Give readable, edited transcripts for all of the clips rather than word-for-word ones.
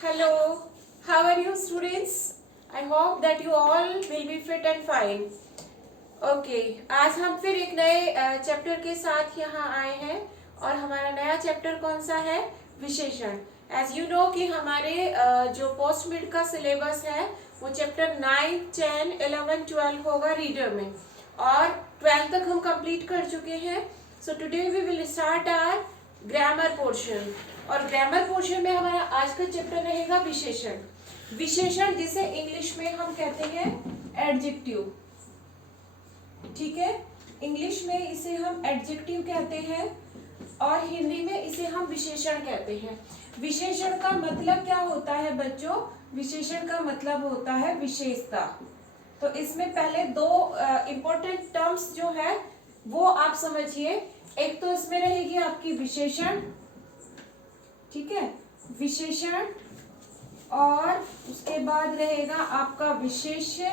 Hello, how are you students? I hope that you all will be fit and fine. Okay, आज हम फिर एक नए chapter के साथ यहाँ आए हैं और हमारा नया चैप्टर कौन सा है? विशेषण। एज यू नो कि हमारे जो पोस्ट मिड का सिलेबस है वो चैप्टर 9, 10, 11, 12 होगा रीडर में और 12 तक हम कंप्लीट कर चुके हैं। So today we will start our grammar portion और ग्रामर पोर्शन में हमारा आज का चैप्टर रहेगा विशेषण। विशेषण जिसे इंग्लिश में हम कहते हैं एडजेक्टिव। ठीक है, इंग्लिश में इसे हम एडजेक्टिव कहते हैं और हिंदी में इसे हम विशेषण कहते हैं। विशेषण का मतलब क्या होता है बच्चों? विशेषण का मतलब होता है विशेषता। तो इसमें पहले दो इंपॉर्टेंट टर्म्स जो है वो आप समझिए। एक तो इसमें रहेगी आपकी विशेषण, ठीक है, विशेषण, और उसके बाद रहेगा आपका विशेष्य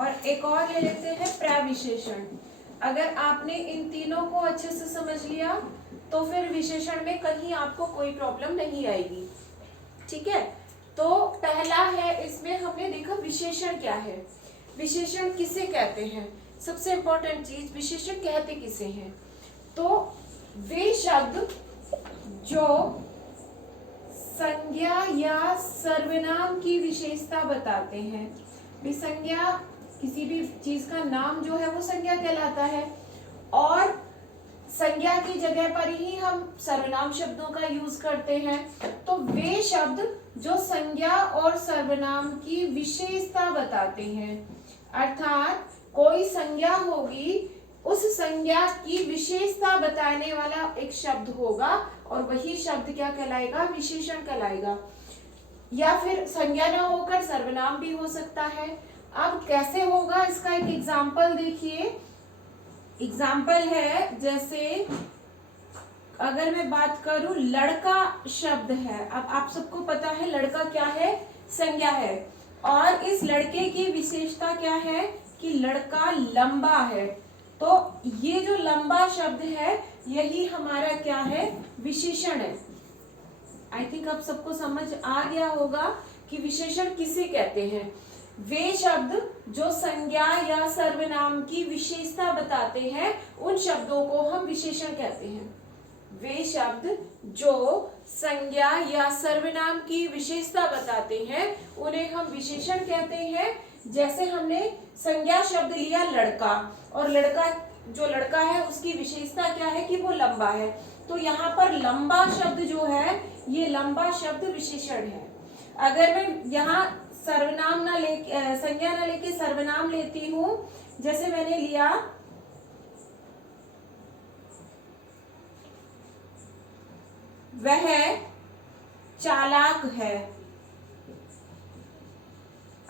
और एक और ले लेते हैं प्रविशेषण। अगर आपने इन तीनों को अच्छे से समझ लिया तो फिर विशेषण में कहीं आपको कोई प्रॉब्लम नहीं आएगी। ठीक है, तो पहला है, इसमें हमने देखा विशेषण क्या है, विशेषण किसे कहते हैं। सबसे इंपॉर्टेंट चीज, विशेषण कहते किसे हैं? तो वे शब्द जो संज्ञा या सर्वनाम की विशेषता बताते हैं। विसंज्ञा, किसी भी चीज का नाम जो है वो संज्ञा कहलाता है और संज्ञा की जगह पर ही हम सर्वनाम शब्दों का यूज करते हैं। तो वे शब्द जो संज्ञा और सर्वनाम की विशेषता बताते हैं, अर्थात कोई संज्ञा होगी, उस संज्ञा की विशेषता बताने वाला एक शब्द होगा और वही शब्द क्या कहलाएगा? विशेषण कहलाएगा। या फिर संज्ञा ना होकर सर्वनाम भी हो सकता है। अब कैसे होगा इसका एक एग्जाम्पल देखिए। एग्जाम्पल है, जैसे अगर मैं बात करूं, लड़का शब्द है। अब आप सबको पता है लड़का क्या है? संज्ञा है। और इस लड़के की विशेषता क्या है कि लड़का लंबा है। तो ये जो लंबा शब्द है यही हमारा क्या है? विशेषण है। आई थिंक आप सबको समझ आ गया होगा कि विशेषण किसे कहते हैं। वे शब्द जो संज्ञा या सर्वनाम की विशेषता बताते हैं उन शब्दों को हम विशेषण कहते हैं। वे शब्द जो संज्ञा या सर्वनाम की विशेषता बताते हैं उन्हें हम विशेषण कहते हैं। जैसे हमने संज्ञा शब्द लिया लड़का, और लड़का, जो लड़का है उसकी विशेषता क्या है कि वो लंबा है। तो यहाँ पर लंबा शब्द जो है ये लंबा शब्द विशेषण है। अगर मैं यहाँ सर्वनाम ना लेके, संज्ञा ना लेके सर्वनाम लेती हूं, जैसे मैंने लिया वह चालाक है।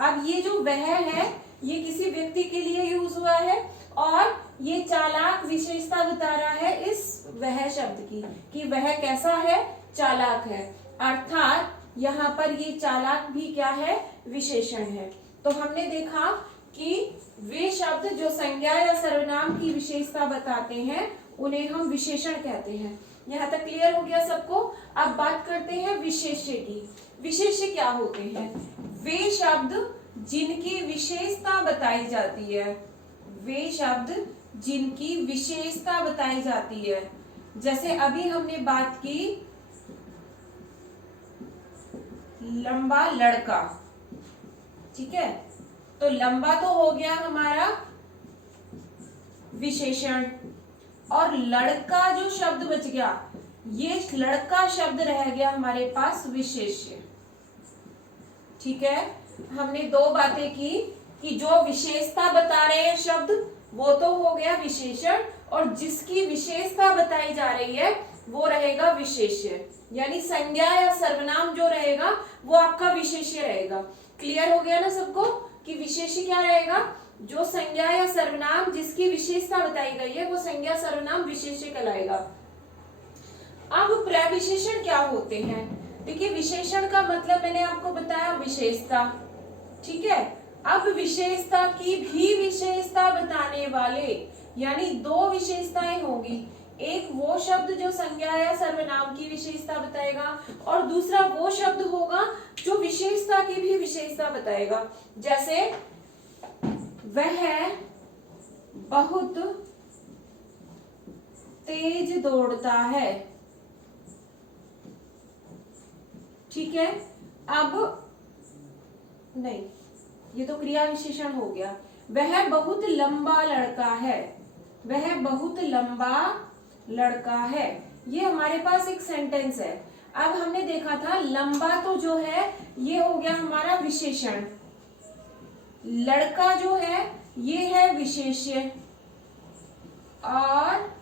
अब ये जो वह है ये किसी व्यक्ति के लिए यूज हुआ है और ये चालाक विशेषता बता रहा है इस वह शब्द की कि वह कैसा है? चालाक है। अर्थात यहाँ पर ये चालाक भी क्या है? विशेषण है। तो हमने देखा कि वे शब्द जो संज्ञा या सर्वनाम की विशेषता बताते हैं उन्हें हम विशेषण कहते हैं। यहाँ तक क्लियर हो गया सबको? अब बात करते हैं विशेष्य की। विशेष्य क्या होते हैं? वे शब्द जिनकी विशेषता बताई जाती है। वे शब्द जिनकी विशेषता बताई जाती है। जैसे अभी हमने बात की लंबा लड़का, ठीक है, तो लंबा तो हो गया हमारा विशेषण और लड़का जो शब्द बच गया, ये लड़का शब्द रह गया हमारे पास विशेष्य। ठीक है, हमने दो बातें की कि जो विशेषता बता रहे हैं शब्द वो तो हो गया विशेषण और जिसकी विशेषता बताई जा रही है वो रहेगा विशेष्य। यानी संज्ञा या सर्वनाम जो रहेगा वो आपका विशेष्य रहेगा। क्लियर हो गया ना सबको कि विशेष्य क्या रहेगा? जो संज्ञा या सर्वनाम जिसकी विशेषता बताई गई है वो संज्ञा सर्वनाम विशेष्य कहलाएगा। अब प्रविशेषण क्या होते हैं? देखिए, विशेषण का मतलब मैंने आपको बताया विशेषता, ठीक है। अब विशेषता की भी विशेषता बताने वाले, यानी दो विशेषताएं होंगी, एक वो शब्द जो संज्ञा या सर्वनाम की विशेषता बताएगा और दूसरा वो शब्द होगा जो विशेषता की भी विशेषता बताएगा। जैसे वह बहुत तेज दौड़ता है, ठीक है। अब नहीं, ये तो क्रिया विशेषण हो गया। वह बहुत लंबा लड़का है, वह बहुत लंबा लड़का है, ये हमारे पास एक सेंटेंस है। अब हमने देखा था लंबा तो जो है ये हो गया हमारा विशेषण, लड़का जो है ये है विशेष्य, और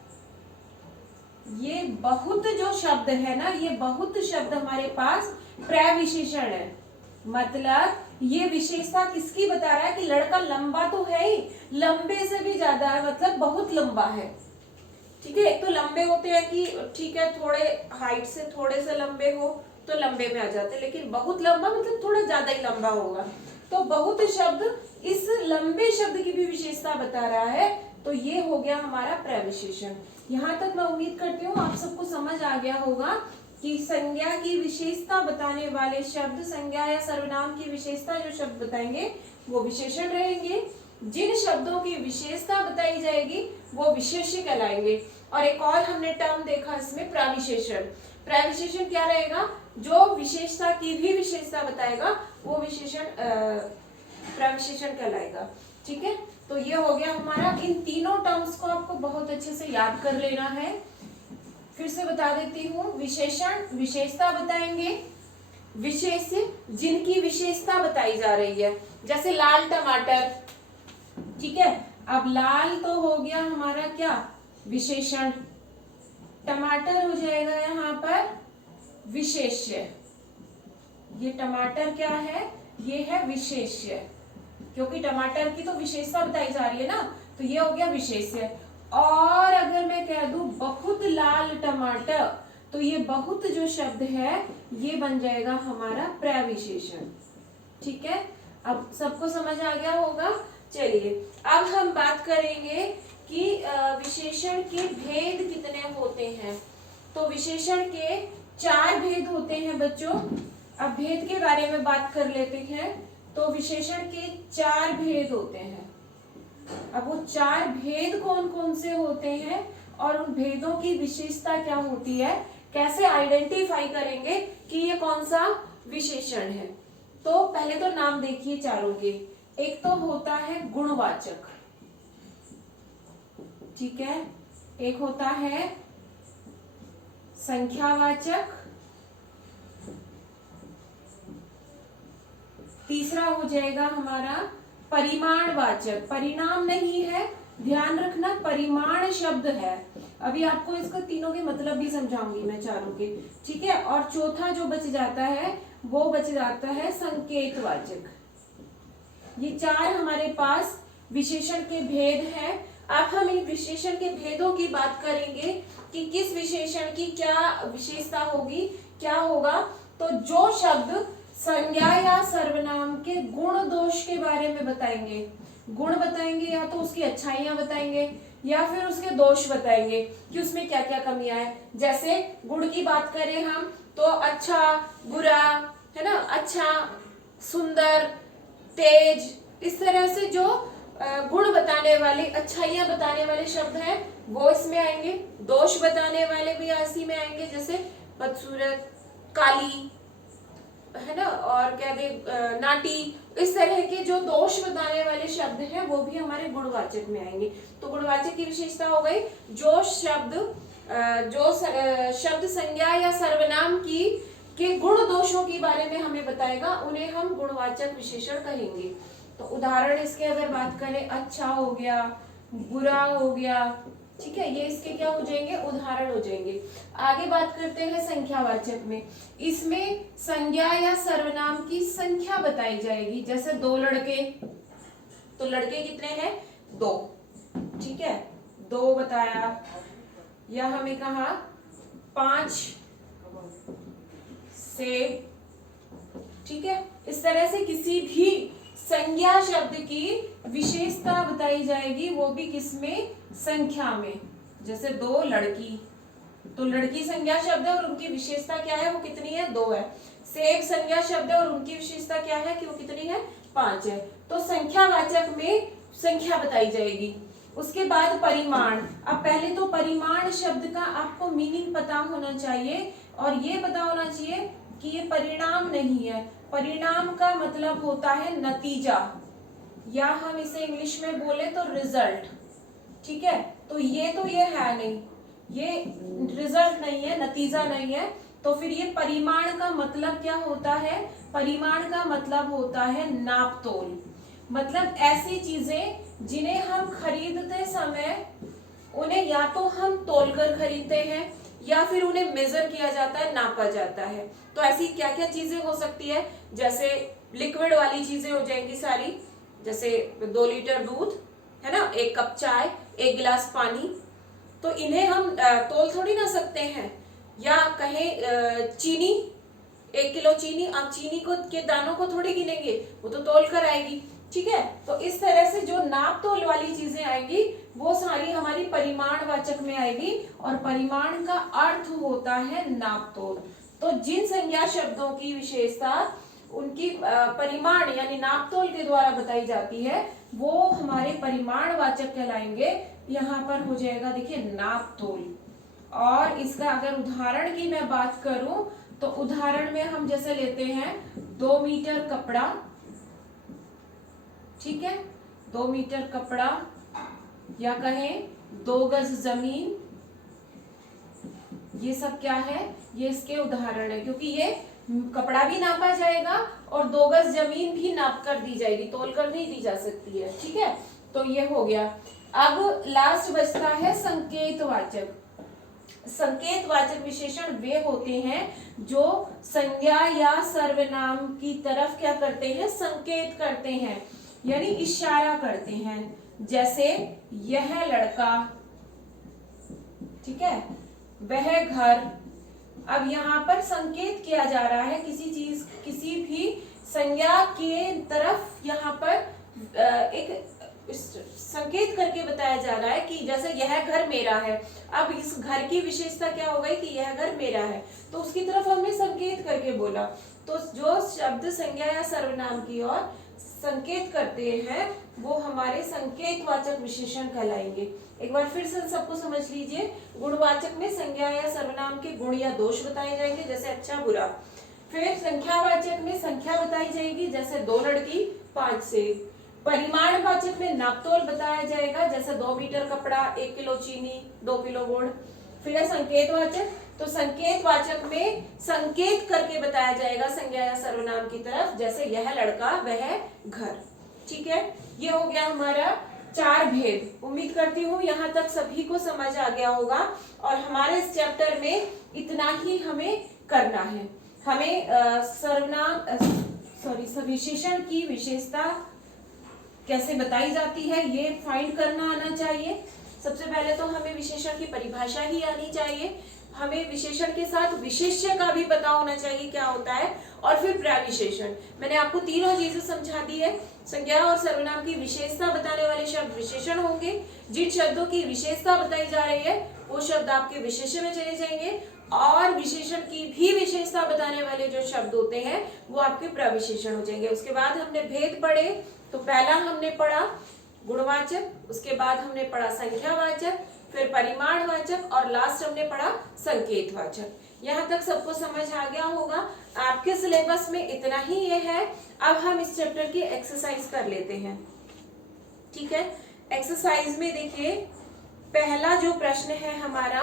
ये बहुत जो शब्द है ना, ये बहुत शब्द हमारे पास प्रविशेषण है। मतलब ये विशेषता किसकी बता रहा है कि लड़का लंबा तो है ही, लंबे से भी ज्यादा है, मतलब बहुत लंबा है, ठीक है। एक तो लंबे होते हैं कि ठीक है थोड़े हाइट से थोड़े से लंबे हो तो लंबे में आ जाते हैं, लेकिन बहुत लंबा मतलब थोड़ा ज्यादा ही लंबा होगा। तो बहुत शब्द इस लंबे शब्द की भी विशेषता बता रहा है, तो ये हो गया हमारा प्रविशेषण। यहाँ तक मैं उम्मीद करती हूँ आप सबको समझ आ गया होगा कि संज्ञा की विशेषता बताने वाले शब्द, संज्ञा या सर्वनाम की विशेषता जो शब्द बताएंगे वो विशेषण रहेंगे, जिन शब्दों की विशेषता बताई जाएगी वो विशेष्य कहलाएंगे। और एक और हमने टर्म देखा इसमें प्रविशेषण। प्रविशेषण क्या रहेगा, जो विशेषता की भी विशेषता बताएगा वो विशेषण प्रविशेषण कहलाएगा, ठीक है। तो ये हो गया हमारा, इन तीनों टर्म्स को आपको बहुत अच्छे से याद कर लेना है। फिर से बता देती हूँ, विशेषण विशेषता बताएंगे, विशेष्य जिनकी विशेषता बताई जा रही है, जैसे लाल टमाटर, ठीक है। अब लाल तो हो गया हमारा क्या विशेषण, टमाटर हो जाएगा यहाँ पर विशेष्य। ये टमाटर क्या है, ये है विशेष्य, क्योंकि टमाटर की तो विशेषता बताई जा रही है ना, तो ये हो गया विशेष्य। और अगर मैं कह दूं बहुत लाल टमाटर, तो ये बहुत जो शब्द है ये बन जाएगा हमारा प्रविशेषण, ठीक है। अब सबको समझ आ गया होगा। चलिए अब हम बात करेंगे कि विशेषण के भेद कितने होते हैं। तो विशेषण के 4 भेद होते हैं बच्चों। अब भेद के बारे में बात कर लेते हैं। तो विशेषण के 4 भेद होते हैं। अब वो 4 भेद कौन कौन से होते हैं और उन भेदों की विशेषता क्या होती है, कैसे आइडेंटिफाई करेंगे कि ये कौन सा विशेषण है। तो पहले तो नाम देखिए चारों के। एक तो होता है गुणवाचक, ठीक है। एक होता है संख्यावाचक, तीसरा हो जाएगा हमारा परिमाणवाचक। परिणाम नहीं है, ध्यान रखना परिमाण शब्द है। अभी आपको इसका तीनों के मतलब भी समझाऊंगी मैं चारों के, ठीक है। और चौथा जो बच जाता है वो बच जाता है संकेतवाचक। ये 4 हमारे पास विशेषण के भेद हैं। अब हम इन विशेषण के भेदों की बात करेंगे कि किस विशेषण की क्या विशेषता होगी, क्या होगा। तो जो शब्द संज्ञा या सर्वनाम के गुण दोष के बारे में बताएंगे, गुण बताएंगे या तो उसकी अच्छाइयां बताएंगे या फिर उसके दोष बताएंगे कि उसमें क्या क्या कमियां है। जैसे गुण की बात करें हम तो अच्छा, बुरा, है ना, अच्छा, सुंदर, तेज, इस तरह से जो गुण बताने वाले, अच्छाइयां बताने वाले शब्द हैं वो इसमें आएंगे। दोष बताने वाले भी इसी में आएंगे, जैसे बदसूरत, काली, है ना, और क्या दे नाटी, इस तरह के जो दोष बताने वाले शब्द हैं वो भी हमारे गुणवाचक में आएंगे। तो गुणवाचक की विशेषता हो गई जो शब्द संज्ञा या सर्वनाम की के गुण दोषों के बारे में हमें बताएगा, उन्हें हम गुणवाचक विशेषण कहेंगे। तो उदाहरण इसके अगर बात करें, अच्छा हो गया, बुरा हो गया, ठीक है, ये इसके क्या हो जाएंगे, उदाहरण हो जाएंगे। आगे बात करते हैं संख्यावाचक में। इसमें संज्ञा या सर्वनाम की संख्या बताई जाएगी। जैसे 2 लड़के, तो लड़के कितने हैं, 2, ठीक है, 2 बताया। या हमें कहा 5 सेब, ठीक है। इस तरह से किसी भी संज्ञा शब्द की विशेषता बताई जाएगी, वो भी किसमें, संख्या में। जैसे 2 लड़की, तो लड़की संज्ञा शब्द है और उनकी विशेषता क्या है, वो कितनी है, 2 है। सेब संज्ञा शब्द है और उनकी विशेषता क्या है कि वो कितनी है, 5 है। तो संख्यावाचक में संख्या बताई जाएगी। उसके बाद परिमाण। अब पहले तो परिमाण शब्द का आपको मीनिंग पता होना चाहिए और ये पता होना चाहिए कि ये परिणाम नहीं है। परिणाम का मतलब होता है नतीजा, या हम इसे इंग्लिश में बोले तो रिजल्ट। ठीक है, तो ये है नहीं, ये रिजल्ट नहीं है, नतीजा नहीं है। तो फिर ये परिमाण का मतलब क्या होता है, परिमाण का मतलब होता है नापतोल। मतलब ऐसी चीजें जिन्हें हम खरीदते समय उन्हें या तो हम तोलकर खरीदते हैं या फिर उन्हें मेजर किया जाता है, नापा जाता है। तो ऐसी क्या क्या चीजें हो सकती है, जैसे लिक्विड वाली चीजें हो जाएंगी सारी, जैसे 2 लीटर दूध है ना, 1 कप चाय, 1 गिलास पानी। तो इन्हें हम तोल थोड़ी ना सकते हैं। या कहें चीनी, 1 किलो चीनी, आप चीनी को के दानों को थोड़ी गिनेंगे, वो तो तोल कर आएगी। ठीक है, तो इस तरह से जो नाप तोल वाली चीजें आएंगी वो सारी हमारी परिमाणवाचक में आएगी और परिमाण का अर्थ होता है नाप तोल। तो जिन संज्ञा शब्दों की विशेषता उनकी परिमाण यानी नाप तोल के द्वारा बताई जाती है वो हमारे परिमाणवाचक कहलाएंगे। यहाँ पर हो जाएगा देखिए नाप तोल। और इसका अगर उदाहरण की मैं बात करूं तो उदाहरण में हम जैसे लेते हैं 2 मीटर कपड़ा, ठीक है, 2 मीटर कपड़ा, या कहें 2 गज जमीन, ये सब क्या है, ये इसके उदाहरण है, क्योंकि ये कपड़ा भी नापा जाएगा और 2 गज जमीन भी नाप कर दी जाएगी, तोल कर नहीं दी जा सकती है। ठीक है, तो ये हो गया। अब लास्ट बचता है संकेतवाचक। संकेतवाचक विशेषण वे होते हैं जो संज्ञा या सर्वनाम की तरफ क्या करते हैं, संकेत करते हैं, यानी इशारा करते हैं। जैसे यह लड़का, ठीक है, वह घर। अब यहाँ पर संकेत किया जा रहा है किसी चीज, किसी भी संज्ञा के तरफ यहाँ पर एक संकेत करके बताया जा रहा है कि जैसे यह घर मेरा है। अब इस घर की विशेषता क्या हो गई कि यह घर मेरा है, तो उसकी तरफ हमने संकेत करके बोला। तो जो शब्द संज्ञा या सर्वनाम की ओर संकेत करते हैं वो हमारे संकेतवाचक विशेषण कहलाएंगे। एक बार फिर से सबको समझ लीजिए। गुणवाचक में संज्ञा या सर्वनाम के गुण या दोष बताए जाएंगे, जैसे अच्छा बुरा। फिर संख्यावाचक में संख्या बताई जाएगी, जैसे 2 लड़की, 5 सेब। परिमाणवाचक में नापतोल बताया जाएगा, जैसे 2 मीटर कपड़ा, 1 किलो चीनी, 2 किलो गुड़। फिर है संकेतवाचक, तो संकेतवाचक में संकेत करके बताया जाएगा संज्ञा या सर्वनाम की तरफ, जैसे यह लड़का, वह घर। ठीक है, ये हो गया हमारा 4 भेद। उम्मीद करती हूँ यहाँ तक सभी को समझ आ गया होगा। और हमारे इस चैप्टर में इतना ही हमें करना है। हमें विशेषण की विशेषता कैसे बताई जाती है ये फाइंड करना आना चाहिए। सबसे पहले तो हमें विशेषण की परिभाषा ही आनी चाहिए। हमें विशेषण के साथ विशेष्य का भी पता होना चाहिए क्या होता है, और फिर प्रविशेषण। मैंने आपको तीनों चीजें समझा दी है। संज्ञा और सर्वनाम की विशेषता बताने वाले शब्द विशेषण होंगे। जिन शब्दों की विशेषता बताई जा रही है वो शब्द आपके विशेष्य में चले जाएंगे, और विशेषण की भी विशेषता बताने वाले जो शब्द होते हैं वो आपके प्रविशेषण हो जाएंगे। उसके बाद हमने भेद पढ़े। तो पहला हमने पढ़ा गुणवाचक, उसके बाद हमने पढ़ा संख्यावाचक, फिर परिमाणवाचक, और लास्ट हमने पढ़ा संकेतवाचक। यहाँ तक सबको समझ आ गया होगा। आपके सिलेबस में इतना ही ये है। अब हम इस चैप्टर की एक्सरसाइज कर लेते हैं। ठीक है, एक्सरसाइज में देखिए पहला जो प्रश्न है हमारा,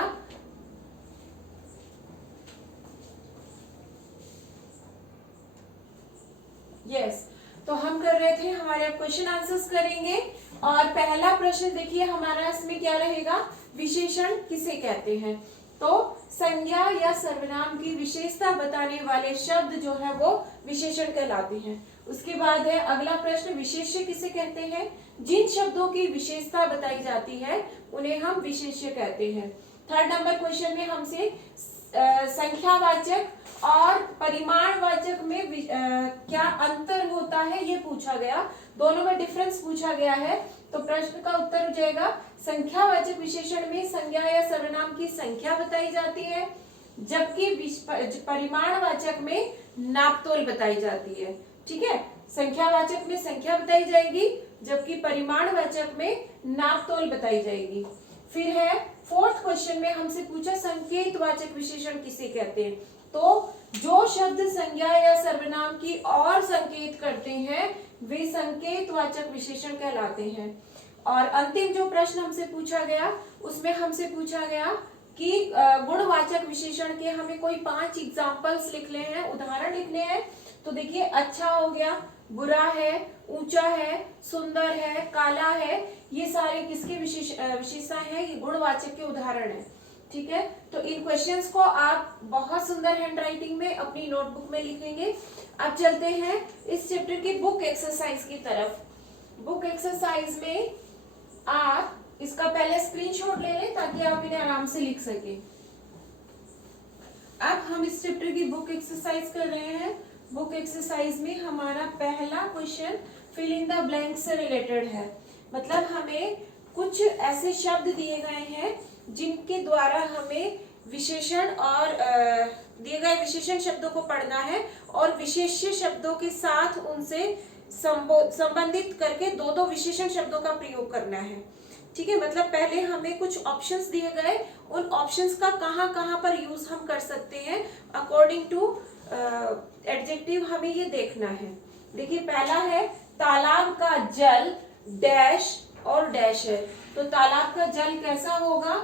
यस, तो हम कर रहे थे, हमारे अब क्वेश्चन आंसर्स करेंगे। और पहला प्रश्न देखिए हमारा, इसमें क्या रहेगा, विशेषण किसे कहते हैं। तो संज्ञा या सर्वनाम की विशेषता बताने वाले शब्द जो है वो विशेषण कहलाते हैं। उसके बाद है अगला प्रश्न, विशेष्य किसे कहते हैं। जिन शब्दों की विशेषता बताई जाती है उन्हें हम विशेष्य कहते हैं। थर्ड नंबर क्वेश्चन में हमसे संख्यावाचक और परिमाणवाचक में क्या अंतर होता है ये पूछा गया, दोनों में डिफरेंस पूछा गया है। तो प्रश्न का उत्तर हो जाएगा संख्यावाचक विशेषण में संज्ञा या सर्वनाम की संख्या बताई जाती है, जबकि परिमाणवाचक में नापतोल बताई जाती है। ठीक है, संख्यावाचक में संख्या बताई जाएगी, जबकि परिमाणवाचक में नापतोल बताई जाएगी। फिर है फोर्थ क्वेश्चन में हमसे पूछा संकेतवाचक विशेषण किसे कहते हैं। तो जो शब्द संज्ञा या सर्वनाम की और संकेत करते हैं वे संकेतवाचक विशेषण कहलाते हैं। और अंतिम जो प्रश्न हमसे पूछा गया उसमें हमसे पूछा गया कि गुणवाचक विशेषण के हमें कोई 5 एग्जाम्पल्स लिखने हैं, उदाहरण लिखने हैं। तो देखिए, अच्छा हो गया, बुरा है, ऊंचा है, सुंदर है, काला है, ये सारे किसके विशेषताएं हैं, ये गुणवाचक के उदाहरण है। ठीक है, तो इन क्वेश्चंस को आप बहुत सुंदर हैंडराइटिंग में अपनी नोटबुक में लिखेंगे। अब चलते हैं इस चैप्टर की बुक एक्सरसाइज की तरफ। बुक एक्सरसाइज में आप इसका पहले स्क्रीनशॉट ले लें ताकि आप इन्हें आराम से लिख सके। अब हम इस चैप्टर की बुक एक्सरसाइज कर रहे हैं। बुक एक्सरसाइज में हमारा पहला question fill in the blank से रिलेटेड है। मतलब हमें कुछ ऐसे शब्द दिए गए हैं जिनके द्वारा हमें विशेषण और दिए गए विशेषण शब्दों को पढ़ना है और विशेष्य शब्दों के साथ उनसे संबंधित करके दो विशेषण शब्दों का प्रयोग करना है। ठीक है, मतलब पहले हमें कुछ ऑप्शंस दिए गए, उन ऑप्शंस का कहाँ कहाँ पर यूज हम कर सकते हैं अकॉर्डिंग टू एडजेक्टिव, हमें ये देखना है। देखिए, पहला है तालाब का जल डैश और डैश है। तो तालाब का जल कैसा होगा,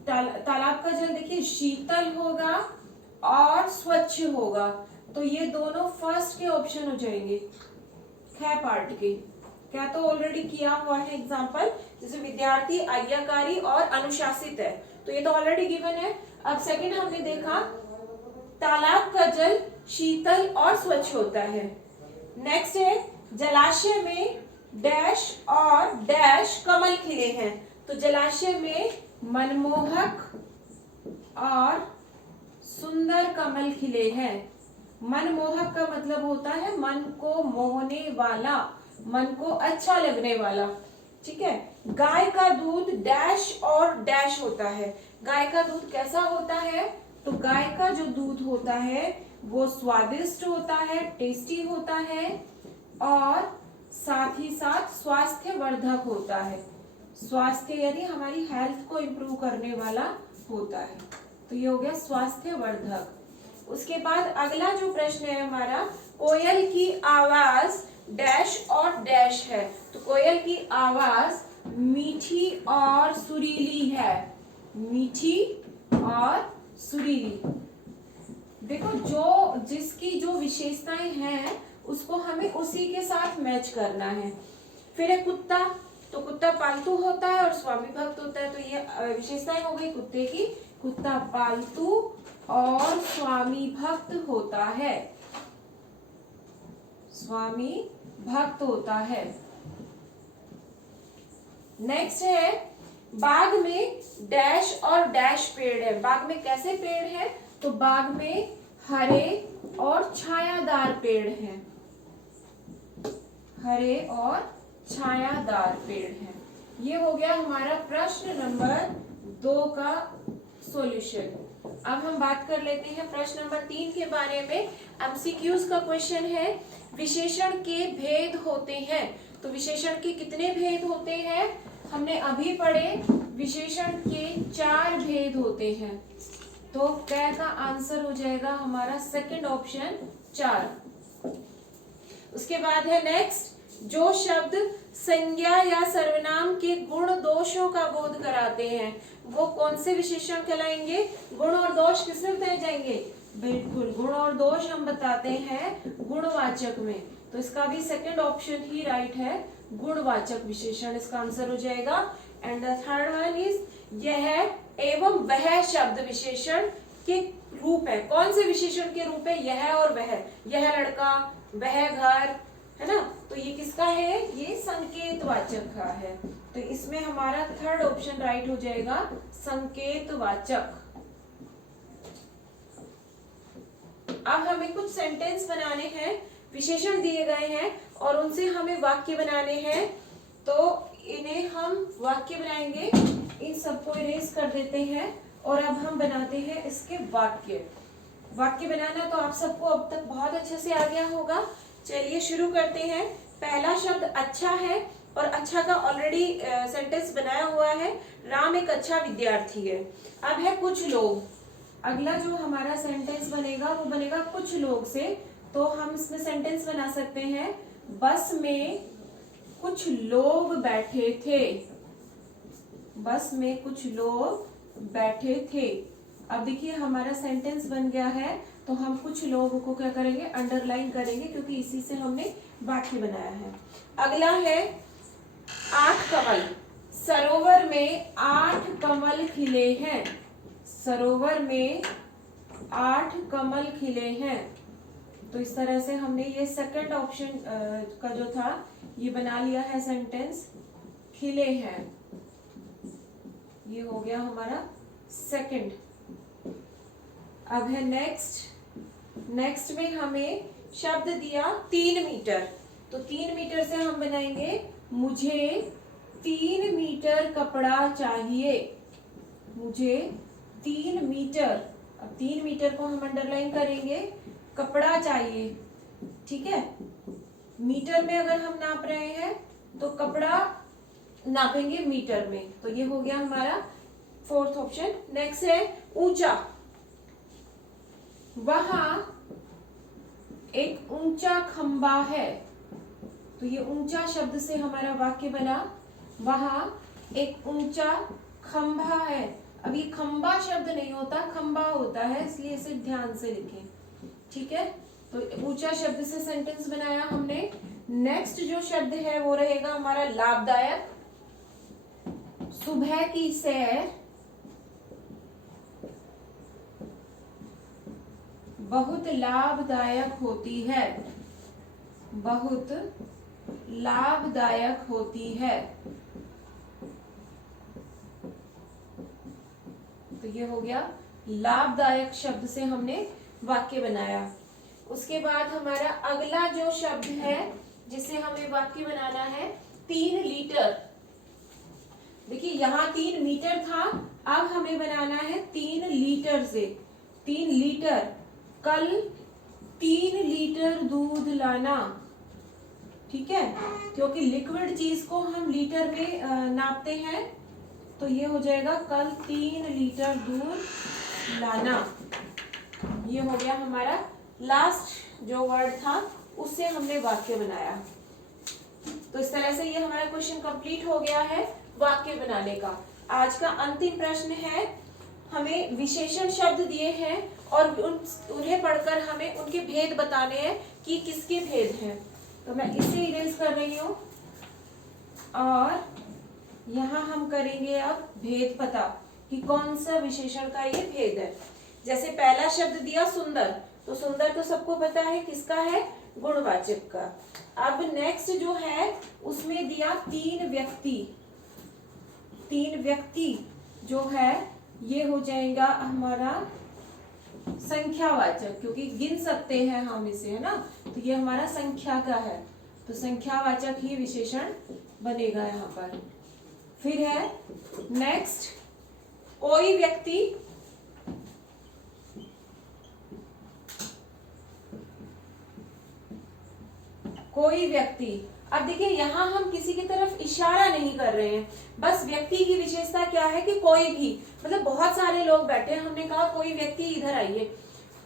तालाब का जल देखिए शीतल होगा और स्वच्छ होगा। तो ये दोनों फर्स्ट के ऑप्शन हो जाएंगे, ख पार्ट के। क्या तो ऑलरेडी किया हुआ है एग्जाम्पल, जैसे विद्यार्थी आज्ञाकारी और अनुशासित है, तो ये तो ऑलरेडी गिवन है। अब सेकंड हमने देखा तालाब का जल शीतल और स्वच्छ होता है। नेक्स्ट है जलाशय में डैश और डैश कमल खिले हैं। तो जलाशय में मनमोहक और सुंदर कमल खिले हैं। मनमोहक का मतलब होता है मन को मोहने वाला, मन को अच्छा लगने वाला। ठीक है, गाय का दूध डैश और डैश होता है। गाय का दूध कैसा होता है, तो गाय का जो दूध होता है वो स्वादिष्ट होता है, टेस्टी होता है और साथ ही साथ स्वास्थ्यवर्धक होता है। स्वास्थ्य यानी हमारी हेल्थ को इम्प्रूव करने वाला होता है। तो ये हो गया स्वास्थ्यवर्धक। उसके बाद अगला जो प्रश्न है हमारा, कोयल की आवाज डैश और डैश है। तो कोयल की आवाज मीठी और सुरीली है, मीठी और सुरीली। देखो, जो जिसकी जो विशेषताएं हैं उसको हमें उसी के साथ मैच करना है। फिर है कुत्ता, तो कुत्ता पालतू होता है और स्वामी भक्त होता है। तो ये विशेषताएं हो गई कुत्ते की, कुत्ता पालतू और स्वामी भक्त होता है, स्वामी भक्त होता है। नेक्स्ट है बाग में डैश और डैश पेड़ है। बाग में कैसे पेड़ है, तो बाग में हरे और छायादार पेड़ हैं, हरे और छायादार पेड़ हैं। ये हो गया हमारा प्रश्न नंबर 2 का सॉल्यूशन। अब हम बात कर लेते हैं प्रश्न नंबर 3 के बारे में। एमसीक्यूज का क्वेश्चन है, विशेषण के भेद होते हैं। तो विशेषण के कितने भेद होते हैं, हमने अभी पढ़े विशेषण के 4 भेद होते हैं। तो क का आंसर हो जाएगा हमारा सेकंड ऑप्शन 4। उसके बाद है नेक्स्ट, जो शब्द संज्ञा या सर्वनाम के गुण दोषों का बोध कराते हैं वो कौन से विशेषण कहलाएंगे। गुण और दोष किसमें बताए जाएंगे, बिल्कुल गुण और दोष हम बताते हैं गुणवाचक में। तो इसका भी सेकंड ऑप्शन ही राइट है, गुणवाचक विशेषण इसका आंसर हो जाएगा। And the third one is यह एवं वह शब्द विशेषण के रूप है। कौन से विशेषण के रूप है, यह और वह। यह लड़का, वह घर, है ना। तो ये किसका है, ये संकेतवाचक का है। तो इसमें हमारा थर्ड ऑप्शन राइट हो जाएगा, संकेतवाचक। हमें कुछ सेंटेंस बनाने हैं, विशेषण दिए गए हैं और उनसे हमें वाक्य बनाने हैं। तो इन्हें हम वाक्य बनाएंगे। इन सबको इरेज कर देते हैं और अब हम बनाते हैं इसके वाक्य। वाक्य बनाना तो आप सबको अब तक बहुत अच्छे से आ गया होगा। चलिए शुरू करते हैं। पहला शब्द अच्छा है और अच्छा का ऑलरेडी सेंटेंस बनाया हुआ है। राम एक अच्छा विद्यार्थी है। अब है कुछ लोग। अगला जो हमारा सेंटेंस बनेगा वो बनेगा कुछ लोग से। तो हम इसमें सेंटेंस बना सकते हैं, बस में कुछ लोग बैठे थे। बस में कुछ लोग बैठे थे। अब देखिए हमारा सेंटेंस बन गया है। तो हम कुछ लोगों को क्या करेंगे, अंडरलाइन करेंगे, क्योंकि इसी से हमने वाक्य बनाया है। अगला है 8 कमल। सरोवर में 8 कमल खिले हैं। सरोवर में 8 कमल खिले हैं। तो इस तरह से हमने ये सेकंड ऑप्शन का जो था ये बना लिया है सेंटेंस, खिले हैं। ये हो गया हमारा सेकंड। अब है नेक्स्ट में हमें शब्द दिया 3 मीटर। तो 3 मीटर से हम बनाएंगे, मुझे 3 मीटर कपड़ा चाहिए। मुझे 3 मीटर। अब 3 मीटर को हम अंडरलाइन करेंगे, कपड़ा चाहिए। ठीक है, मीटर में अगर हम नाप रहे हैं तो कपड़ा नापेंगे मीटर में। तो ये हो गया हमारा फोर्थ ऑप्शन। नेक्स्ट है ऊंचा। वहां एक ऊंचा खंबा है। तो ये ऊंचा शब्द से हमारा वाक्य बना, वहां एक ऊंचा खंबा है। अब ये खंबा शब्द नहीं होता, खंबा होता है, इसलिए इसे ध्यान से लिखें। ठीक है, तो ऊंचा शब्द से सेंटेंस बनाया हमने। नेक्स्ट जो शब्द है वो रहेगा हमारा लाभदायक। सुबह की सैर बहुत लाभदायक होती है। बहुत लाभदायक होती है। तो ये हो गया लाभदायक शब्द से हमने वाक्य बनाया। उसके बाद हमारा अगला जो शब्द है जिसे हमें वाक्य बनाना है, 3 लीटर। देखिए यहाँ 3 मीटर था, अब हमें बनाना है 3 लीटर से। 3 लीटर, कल 3 लीटर दूध लाना। ठीक है, क्योंकि लिक्विड चीज को हम लीटर में नापते हैं। तो ये हो जाएगा कल 3 लीटर दूध लाना। ये हो गया हमारा लास्ट जो वर्ड था, उससे हमने वाक्य बनाया। तो इस तरह से ये हमारा क्वेश्चन कंप्लीट हो गया है वाक्य बनाने का। आज का अंतिम प्रश्न है, हमें विशेषण शब्द दिए हैं और उन्हें पढ़कर हमें उनके भेद बताने हैं कि किसके भेद हैं। तो मैं इसे इरेज कर रही हूँ और यहाँ हम करेंगे अब भेद पता कि कौन सा विशेषण का ये भेद है। जैसे पहला शब्द दिया सुंदर, तो सुंदर तो सबको पता है किसका है, गुणवाचक का। अब नेक्स्ट जो है उसमें दिया 3 व्यक्ति। 3 व्यक्ति जो है ये हो जाएगा हमारा संख्यावाचक, क्योंकि गिन सकते हैं हम इसे, है ना। तो ये हमारा संख्या का है, तो संख्यावाचक ही विशेषण बनेगा यहाँ पर। फिर है नेक्स्ट कोई व्यक्ति। कोई व्यक्ति, अब देखिए यहाँ हम किसी की तरफ इशारा नहीं कर रहे हैं, बस व्यक्ति की विशेषता क्या है कि कोई भी, मतलब बहुत सारे लोग बैठे हैं, हमने कहा कोई व्यक्ति इधर आइए,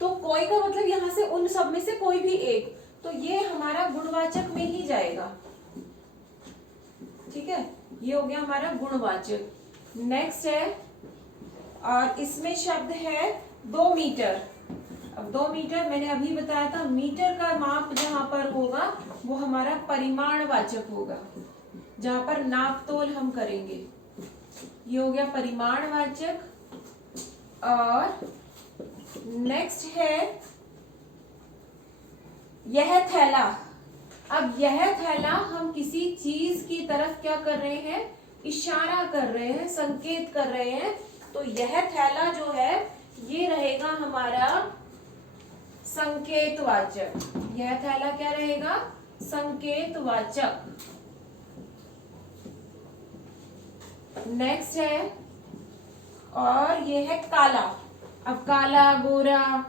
तो कोई का मतलब यहाँ से उन सब में से कोई भी एक, तो ये हमारा गुणवाचक में ही जाएगा। ठीक है, ये हो गया हमारा गुणवाचक। नेक्स्ट है, और इसमें शब्द है 2 मीटर। अब 2 मीटर मैंने अभी बताया था, मीटर का माप जहां पर होगा वो हमारा परिमाणवाचक होगा, जहां पर नापतोल हम करेंगे। ये हो गया परिमाणवाचक। और नेक्स्ट है यह थैला। अब यह थैला हम किसी चीज की तरफ क्या कर रहे हैं, इशारा कर रहे हैं, संकेत कर रहे हैं। तो यह थैला जो है ये रहेगा हमारा संकेतवाचक। यह थैला क्या रहेगा? संकेतवाचक। नेक्स्ट है, और ये है काला। अब काला, गोरा,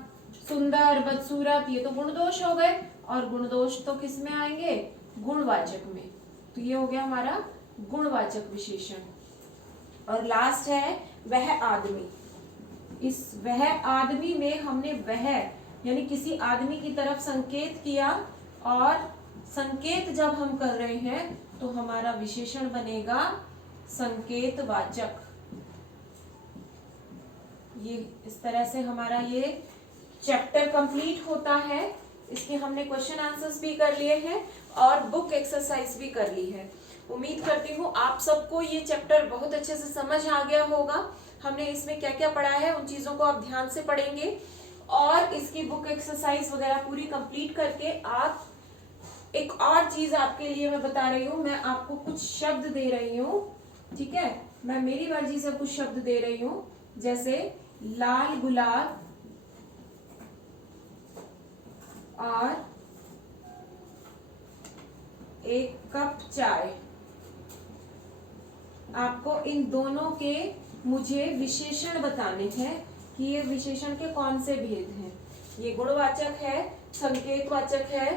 सुंदर, बदसूरत, ये तो गुणदोष हो गए, और गुणदोष तो किस में आएंगे? गुणवाचक में। तो ये हो गया हमारा गुणवाचक विशेषण। और लास्ट है वह आदमी। इस वह आदमी में हमने वह यानी किसी आदमी की तरफ संकेत किया, और संकेत जब हम कर रहे हैं तो हमारा विशेषण बनेगा संकेतवाचक। ये इस तरह से हमारा ये चैप्टर कंप्लीट होता है। इसके हमने क्वेश्चन आंसर्स भी कर लिए हैं और बुक एक्सरसाइज भी कर ली है। उम्मीद करती हूँ आप सबको ये चैप्टर बहुत अच्छे से समझ आ गया होगा। हमने इसमें क्या क्या पढ़ा है उन चीजों को आप ध्यान से पढ़ेंगे, और इसकी बुक एक्सरसाइज वगैरह पूरी कंप्लीट करके आप, एक और चीज आपके लिए मैं बता रही हूँ, मैं आपको कुछ शब्द दे रही हूँ, ठीक है? मैं मेरी मर्जी से कुछ शब्द दे रही हूँ, जैसे लाल गुलाब और एक कप चाय। आपको इन दोनों के मुझे विशेषण बताने हैं कि ये विशेषण के कौन से भेद हैं। ये गुणवाचक है, संकेतवाचक है,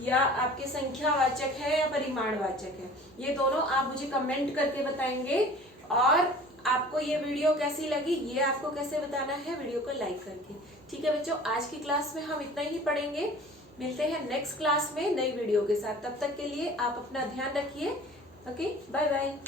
या आपके संख्यावाचक है, या परिमाणवाचक है। ये दोनों आप मुझे कमेंट करके बताएंगे। और आपको ये वीडियो कैसी लगी ये आपको कैसे बताना है? वीडियो को लाइक करके। ठीक है बच्चों, आज की क्लास में हम इतना ही पढ़ेंगे। मिलते हैं नेक्स्ट क्लास में नई वीडियो के साथ। तब तक के लिए आप अपना ध्यान रखिए। Okay, bye bye.